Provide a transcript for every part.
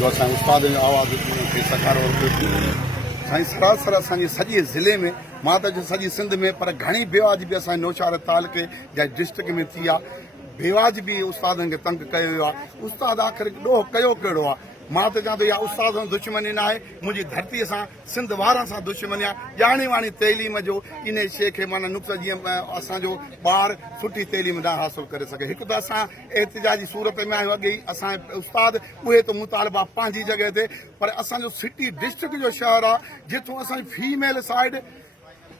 जो असांजे उस्ताद जो आवाज़ खे सकारो साईं सरासर असांजे सॼे ज़िले में मां त सॼी सिंध में पर घणी बेवाजिबी असांजे नौशहर तालुके या डिस्ट्रिक्ट में थी आहे। बेवाजिबी उस्तादनि खे तंग कयो वियो आहे। उस्ताद आख़िर ॾोह कयो कहिड़ो आहे? मां त चवां थो इहा उस्ताद सां दुश्मनी न आहे, मुंहिंजी धरतीअ सां सिंध वारनि सां दुश्मनी आहे। ॼाणी वाणी तइलीम जो इन शइ खे माना नुक़्स जीअं असांजो ॿार सुठी तइलीम न हासिलु करे सघे। हिकु त असां एहतिजाजी सूरत में आहियूं, अॻे ई असांजे उस्ताद उहे त मुतालबा पंहिंजी जॻह ते, पर असांजो सिटी डिस्ट्रिक्ट जो शहर आहे जिथों असांजी फीमेल साइड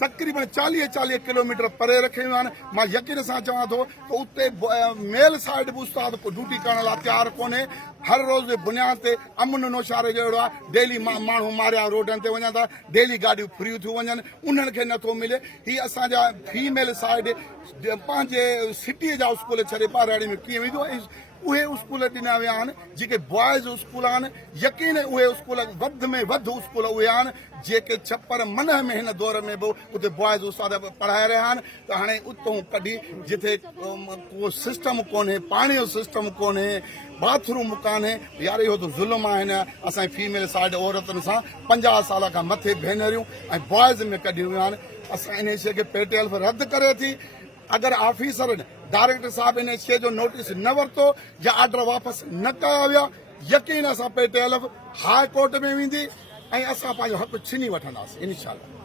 तक़रीबन 40 किलोमीटर परे रखे वियूं आहिनि। मां यकीन सां चवां थो त उते मेल साइड बि उस्ताद ड्यूटी करण लाइ तयारु कोन्हे। हर रोज़ जे बुनियाद ते अमन नौशहर जो अहिड़ो आहे, डेली माण्हू मारिया रोडनि ते वञनि था, डेली गाॾियूं फ्री थियूं वञनि, उन्हनि खे नथो मिले। हीअ असांजा फीमेल साइड पंहिंजे सिटीअ जा स्कूल छॾे ॿारड़ी में कीअं वेंदो। उहे स्कूल ॾिना विया आहिनि जेके बॉइज़ स्कूल आहिनि। यकीन उहे स्कूल वधि में वधि स्कूल उहे आहिनि जेके छप्पर मनह में हिन दौर में बि उते बॉइज़ उस्ताद पढ़ाए रहिया आहिनि। त हाणे उतां कढी जिथे को सिस्टम कोन्हे, पाणी जो सिस्टम कोन्हे, बाथरूम कान्हे, यार इहो त ज़ुल्म आहे। हिन असांजी फीमेल साइड औरतुनि सां 50 साल खां मथे भेनरियूं ऐं बॉइज़ में कढियूं वियूं आहिनि। असां इन शइ खे पेटे हल्फ रद्द करे थी। अगर ऑफिसर डायरेक्टर साहब इन शइ जो नोटिस न वरितो या ऑर्डर वापसि न कया विया, यकीन असां पेटे हलफ हाई कोर्ट में वेंदी ऐं असां पंहिंजो हक़ छीनी वठंदासीं इंशाअल्लाह।